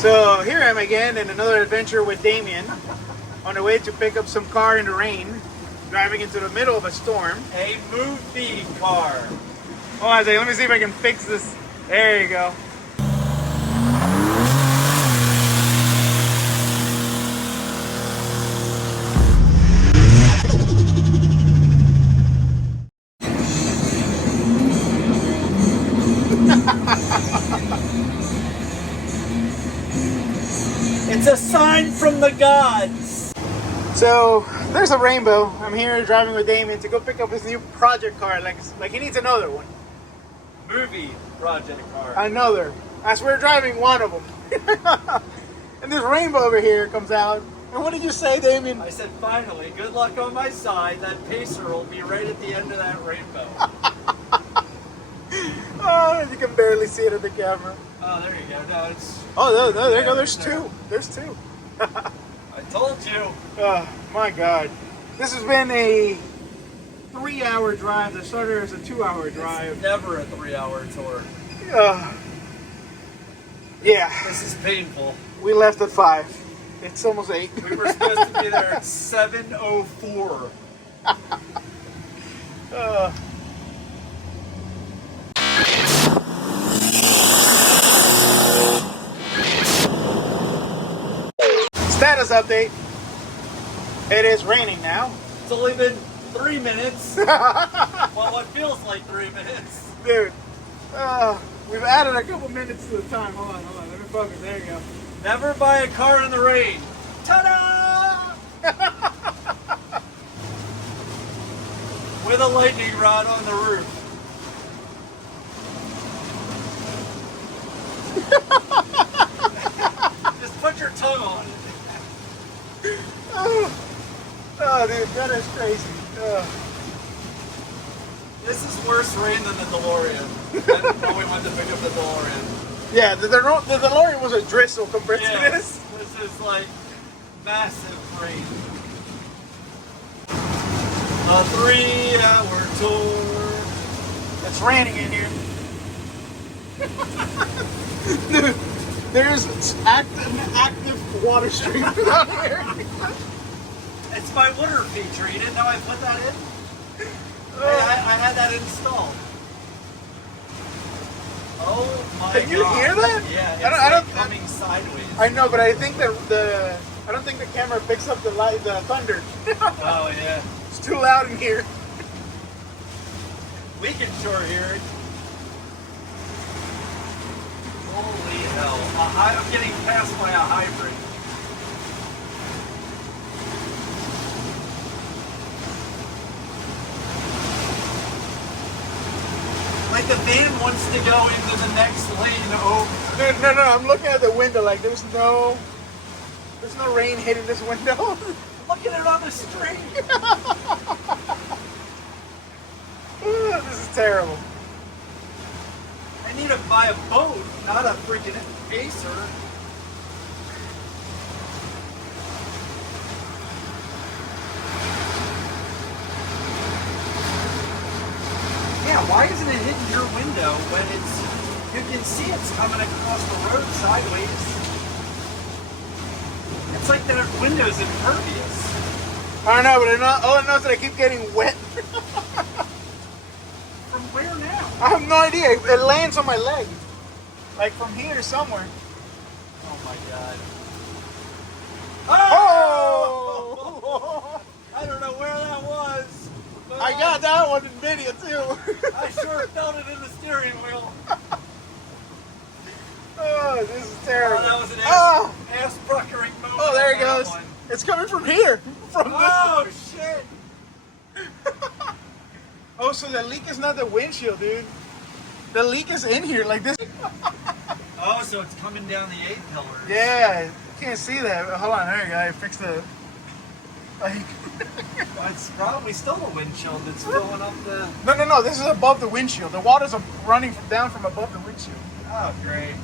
So here I am again in another adventure with Damien on the way to pick up some car in the rain, driving into the middle of a storm. A movie car. Oh, I was like, let me see if I can fix this. There you go. It's a sign from the gods. So there's a rainbow. I'm here driving with Damien to go pick up his new project car. Like he needs another one. Movie project car. Another. As we're driving one of them. And this rainbow over here comes out. And what did you say, Damien? I said, finally, good luck on my side. That pacer will be right at the end of that rainbow. Oh, you can barely see it in the camera. Oh, there you go. No, it's... Oh, no, there you go. There's two. There's two. I told you. Oh, my God. This has been a 3-hour drive. The starter is a 2-hour drive. It's never a 3-hour tour. Yeah. This is painful. We left at 5. It's almost 8. We were supposed to be there at 7:04. Status update. It is raining now. It's only been 3 minutes. Well, what feels like 3 minutes. Dude, we've added a couple minutes to the time. Hold on. Let me focus. There you go. Never buy a car in the rain. Ta-da! With a lightning rod on the roof. Just put your tongue on it. Oh, dude, that is crazy. This is worse rain than the DeLorean. When we went to pick up the DeLorean. Yeah, the DeLorean was a drizzle compared to this. This is like massive rain. A 3-hour tour. It's raining in here. Dude, there's an active water stream down here. It's my water feature. You didn't know I put that in? I had that installed. Oh my god. Can you hear that? Yeah, I don't coming sideways. I know, but I think that I don't think the camera picks up the thunder. Oh yeah. It's too loud in here. We can sure hear it. Holy hell. I'm getting past by a hybrid. Like the van wants to go into the next lane over. Dude, no, I'm looking at the window like there's no rain hitting this window. Look at it on the street. This is terrible. I need to buy a boat, not a freaking pacer. Yeah, why isn't it hitting your window when you can see it's coming across the road sideways? It's like that window's impervious. I don't know, but all I know is that I keep getting wet. From where now? I have no idea. It lands on my leg. Like from here somewhere. Oh my god. Oh! I don't know where that was. I got that one in video too. I sure felt it in the steering wheel. Oh, this is terrible. Oh, that was an ass-puckering moment. Oh, there it on that goes. one. It's coming from here. From Oh, shit. Oh, so the leak is not the windshield, dude. The leak is in here, like this. Oh, so it's coming down the 8 pillars. Yeah, you can't see that. Hold on, there you go. I fixed the... Like... It's probably still the windshield that's filling up the... No. This is above the windshield. The water's running down from above the windshield. Oh, great.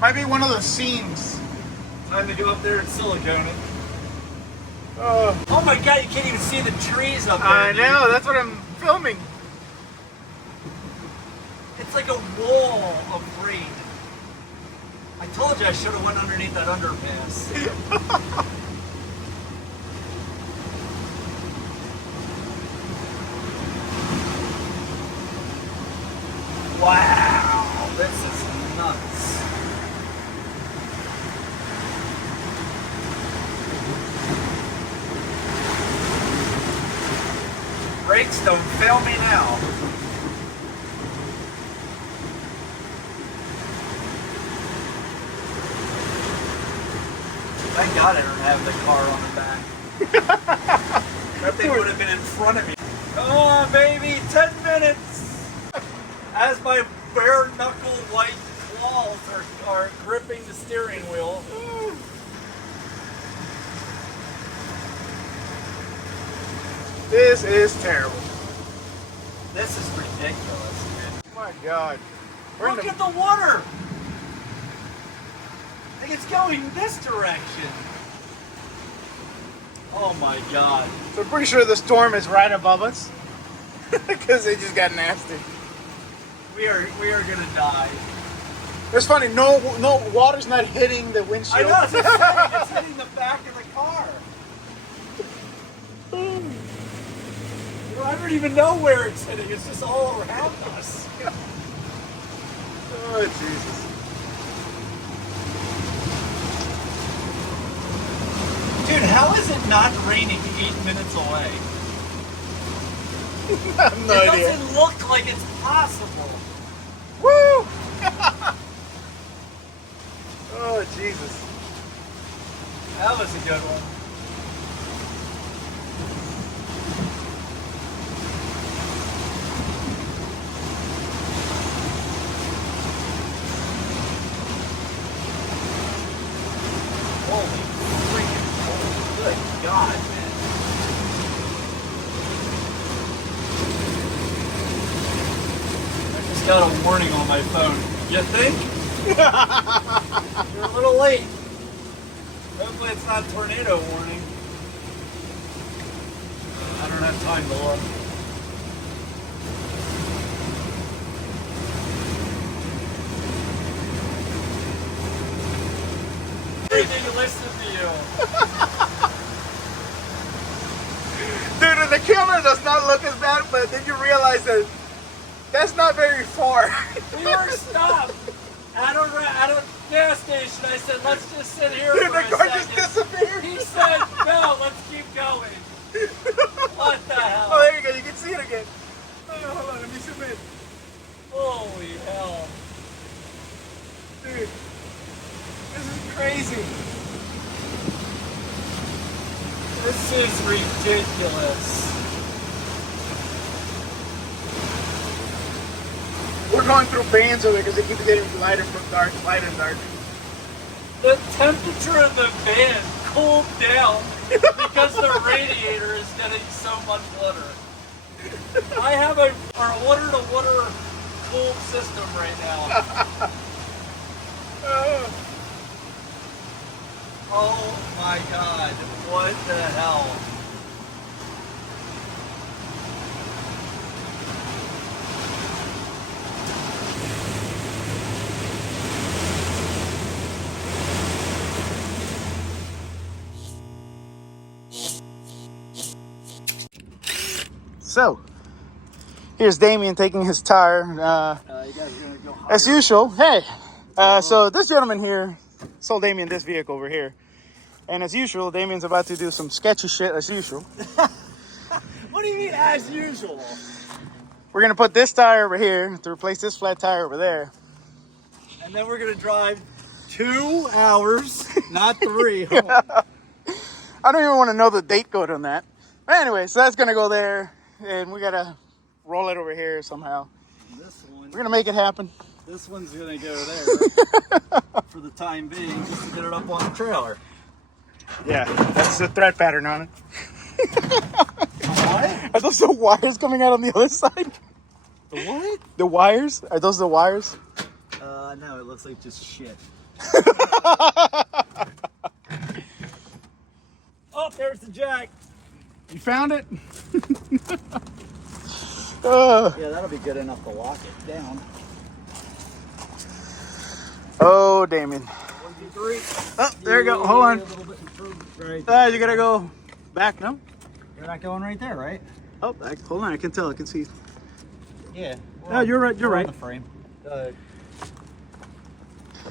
Might be one of those seams. Time to go up there and silicone it. Oh my god, you can't even see the trees up there. I know, that's what I'm filming. It's like a wall of rain. I told you I should have went underneath that underpass. Wow, this is nuts. Brakes don't fail me now. Thank God I don't have the car on the back. That thing would have been in front of me. Come on, baby, 10 minutes. As my bare knuckle white claws are gripping the steering wheel. This is terrible. This is ridiculous, man. Oh my God. Look at the water. Like it's going this direction. Oh my God. So I'm pretty sure the storm is right above us. Because it just got nasty. We are gonna die. It's funny, no water's not hitting the windshield. I know, it's insane. It's hitting the back of the car. I don't even know where it's hitting. It's just all around us. Oh, Jesus. Dude, how is it not raining 8 minutes away? I have no idea. It doesn't look like it's possible. Woo! Oh, Jesus. That was a good one. Holy freaking good God, man. I just got a warning on my phone. You think? You're a little late. Hopefully it's not tornado warning. I don't have time to look. Everything listen to you. Dude, and the camera does not look as bad, but then you realize that that's not very far. We were stopped at a gas station. I said, let's just sit here Dude, for the a car second. just disappeared. He said, no, let's keep going. What the hell? Oh, there you go. You can see it again. Oh, hold on. Let me zoom in. Holy hell. Dude, this is crazy. This is ridiculous. We're going through bands over because it keeps getting lighter from dark, lighter and darker. The temperature of the van cooled down because the radiator is getting so much water. I have our water-to-water cooled system right now. Oh my God, what the hell? So, here's Damien taking his tire. You guys are gonna go higher. As usual, hey. So this gentleman here sold Damien this vehicle over here. And as usual, Damien's about to do some sketchy shit as usual. What do you mean as usual? We're gonna put this tire over here to replace this flat tire over there. And then we're gonna drive 2 hours, not 3. I don't even want to know the date code on that. But anyway, so that's gonna go there, and we gotta roll it over here somehow. This one. We're gonna make it happen. This one's gonna go there for the time being, just to get it up on the trailer. Yeah, that's the thread pattern on it. What? Are those the wires coming out on the other side? The what? The wires? Are those the wires? No, it looks like just shit. Oh, there's the jack. You found it? Yeah, that'll be good enough to lock it down. Oh, go, Damien. 1, 2, 3. Oh, there you go. Hold on. A little bit improved right You gotta go back, no? You're not going right there, right? Oh, hold on. I can tell. I can see. Yeah. Oh, you're right. You're right. On the frame. Let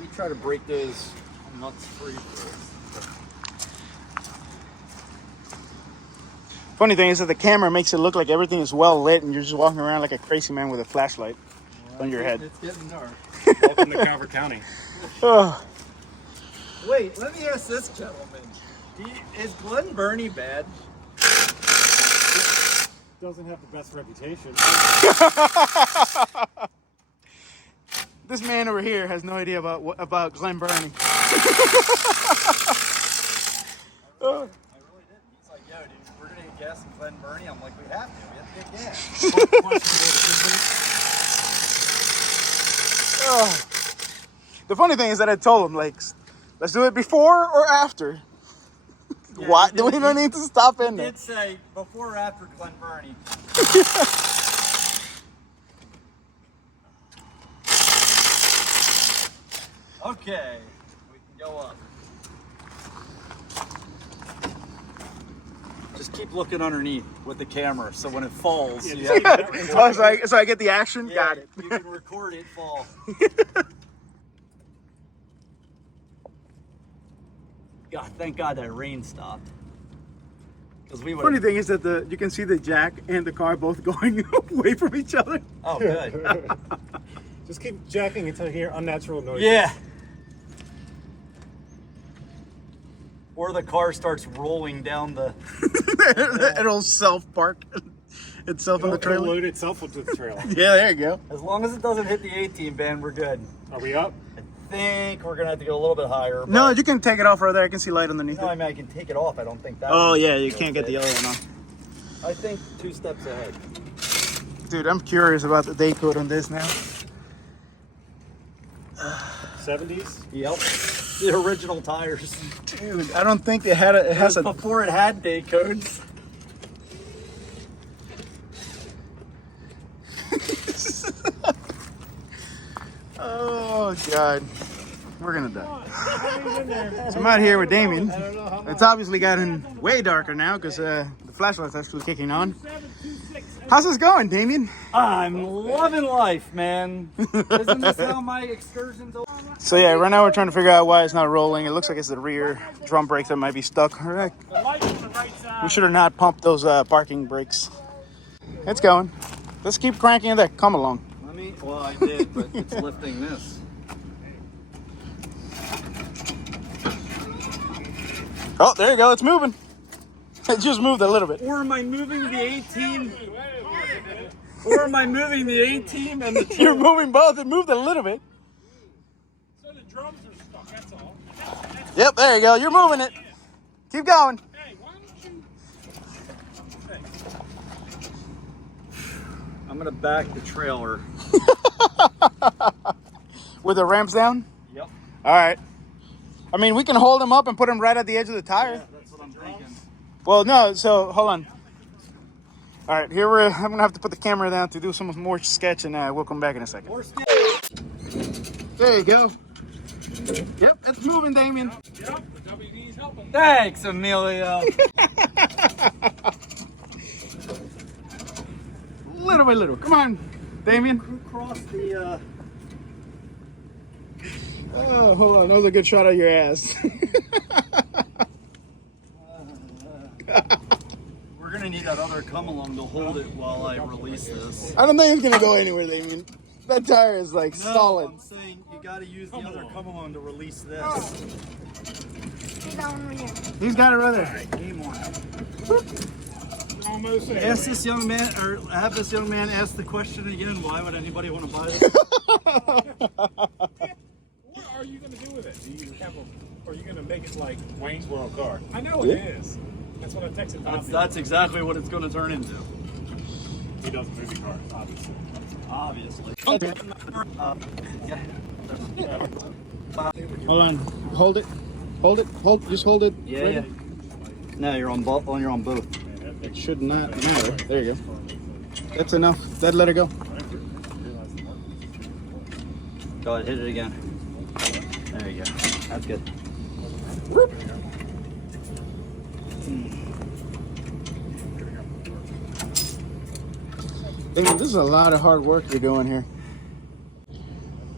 me try to break those nuts free first. Funny thing is that the camera makes it look like everything is well lit and you're just walking around like a crazy man with a flashlight on your head. It's getting dark. Welcome to Calvert County. Oh. Wait, let me ask this gentleman. Is Glen Burnie bad? Doesn't have the best reputation. This man over here has no idea about Glen Burnie. I really didn't. He's like, yo, dude, we're gonna get gas in Glen Burnie. I'm like, we have to. We have to get gas. Oh. The funny thing is that I told him, like, let's do it before or after. Yeah, Why do we don't need to stop in He there? did say before or after Glen Burnie. Okay, we can go up. Just keep looking underneath with the camera, so when it falls, you have So I get the action. yeah, Got it. You can record it fall. God, thank God that rain stopped. Because we would. Funny thing is that you can see the jack and the car both going away from each other. Oh, good. Just keep jacking until you hear unnatural noises. Yeah. Or the car starts rolling down the. It'll self-park itself in the It'll trailer. load itself into the trailer. Yeah, there you go. As long as it doesn't hit the 18 band, we're good. Are we up? I think we're gonna have to go a little bit higher. No, you can take it off right there. I can see light underneath No, it. I mean I can take it off. I don't think that. Oh one's yeah, you gonna can't get fit. the other one on. I think 2 steps ahead. Dude, I'm curious about the day code on this now. 70s? Yep. The original tires. Dude, I don't think it had it has a. Before it had day codes. Oh god, we're gonna die. So I'm out here with Damien. It's obviously gotten way darker now because the flashlight's actually kicking on. How's this going, Damien? I'm loving life, man. Isn't this how my excursions are? So yeah, right now we're trying to figure out why it's not rolling. It looks like it's the rear drum brake that might be stuck. We should have not pumped those parking brakes. It's going. Let's keep cranking that. Come along. Well, I did, but it's lifting this. Oh, there you go. It's moving. It just moved a little bit. Or am I moving the 18? Or am I moving the 18 and the 2? You're moving both. It moved a little bit. So the drums are stuck, that's all. Yep, there you go. You're moving it. Keep going. Hey, why don't you... I'm gonna back the trailer. With the ramps down? Yep. All right. I mean, we can hold them up and put them right at the edge of the tire. Yeah, that's what I'm thinking. Well, no, so hold on. All right, I'm gonna have to put the camera down to do some more sketch, and we'll come back in a second. More sketch. There you go. Yep, it's moving, Damien. Yep, the WD's helping. Thanks, Emilio. Little by little. Come on, Damien. Who crossed the? Oh, hold on. That was a good shot of your ass. We're gonna need that other come along to hold it while I release this. I don't think it's gonna go anywhere, Damien. That tire is like solid. I'm saying you gotta use the other come along to release this. He's got it right there. Game on. Almost there. Ask this young man, or have this young man ask the question again. Why would anybody want to buy this? What are you going to do with it? Do you have a, or are you going to make it like Wayne's World car? I know it is. That's what I texted Bobby. That's exactly what it's going to turn into. He does movie cars, obviously. Obviously. Hold on. Hold it. Hold it. Just hold it. Yeah, right yeah. No, you're on both. You're on both. It should not matter. There you go. That's enough. Let it go. Go ahead, hit it again. There you go. That's good. Damn, this is a lot of hard work you're doing here.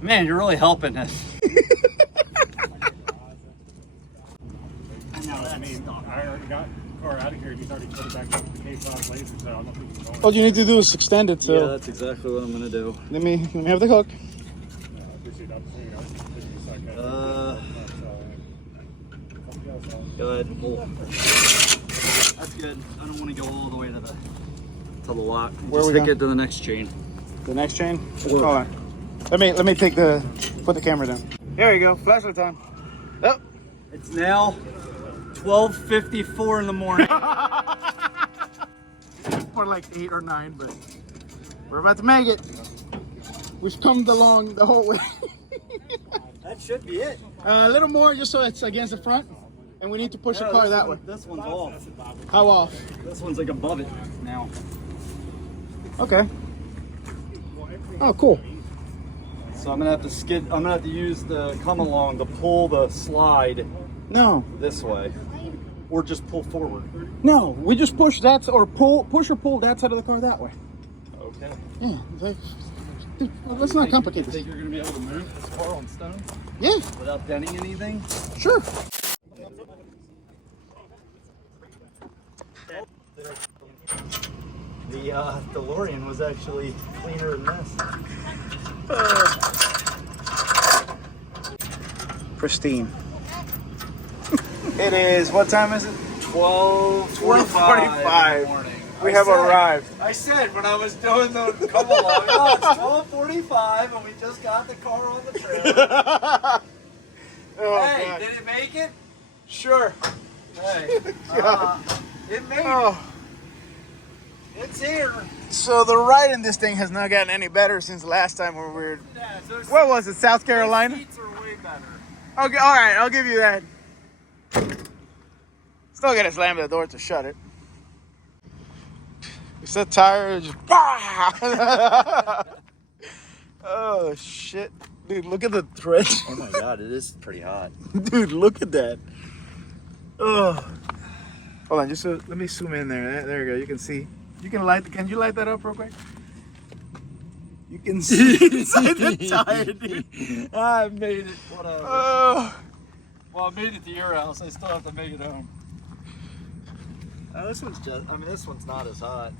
Man, you're really helping us. I mean, I already got the car out of here and he's already put it back up to the K5 laser, so I don't think he's going. All you need to do is extend it. So Yeah, that's exactly what I'm gonna do. let me have the hook. Go ahead. Pull. That's good. I don't want to go all the way to the lock. Where Just we stick go? it to the next chain. The next chain. Or- Hold on. Let me put the camera down. Here you go. Flashlight time. Oh. It's now 12:54 in the morning. Or like 8 or 9, but we're about to make it. We've come along the whole way. That should be it. A little more, just so it's against the front, and we need to push the car that way. This one's off. How off? This one's like above it now. Okay. Oh, cool. So I'm gonna have to skid. I'm gonna have to use the come along to pull the slide No, this way, or just pull forward. no, we just push that, or push or pull that side of the car that way. Okay. Yeah. Dude, let's not complicate You this. think you're gonna be able to move this car on stone Yeah, without denting anything? sure. The DeLorean was actually cleaner than this. Pristine. It is, what time is it? 12:45 in the morning. We have arrived. I said when I was doing the come along, oh, it's 12:45 and we just got the car on the trailer. Oh, Hey, God. did it make it? Sure. Hey, it made it. Oh. It's here. So the ride in this thing has not gotten any better since the last time when we were. Yeah, those What was it? South Carolina? seats are way better. Okay, all right, I'll give you that. Still gotta slam the door to shut it. We set tire, just oh shit, dude! Look at the thread. Oh my god, it is pretty hot. Dude, look at that. Oh, hold on, just let me zoom in there. There you go. You can see. You can light. Can you light that up real quick? You can see inside the tire, dude. I made it. Whatever. Oh. Well, I made it to your house. I still have to make it home. This one's just. I mean, this one's not as hot.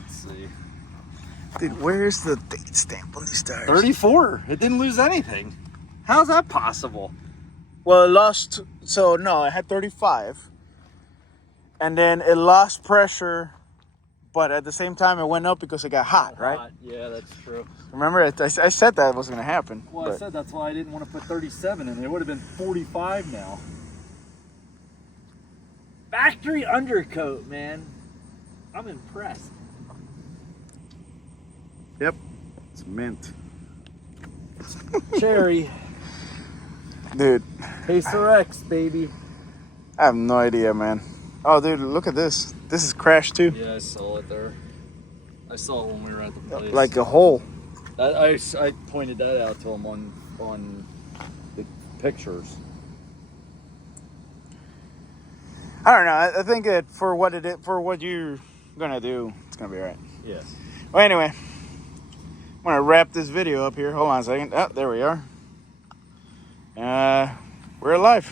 Let's see. Dude, where's the date stamp on these tires? 34. It didn't lose anything. How's that possible? Well, it lost. So no, it had 35, and then it lost pressure, but at the same time it went up because it got hot, right? Yeah, that's true. Remember, I said that was going to happen. Well, I said that's why I didn't want to put 37 in. It would have been 45 now. Factory undercoat, man. I'm impressed. Yep, it's mint, Cherry. dude. Pacer X, baby. I have no idea, man. Oh, dude, look at this. This is crashed too, Yeah, I saw it there. I saw it when we were at the place. like a hole. I pointed that out to him on the pictures. I don't know. I think that for what you're gonna do, it's gonna be alright. Yes. Well, anyway, I'm gonna wrap this video up here. Hold on a second. Oh, there we are. We're alive.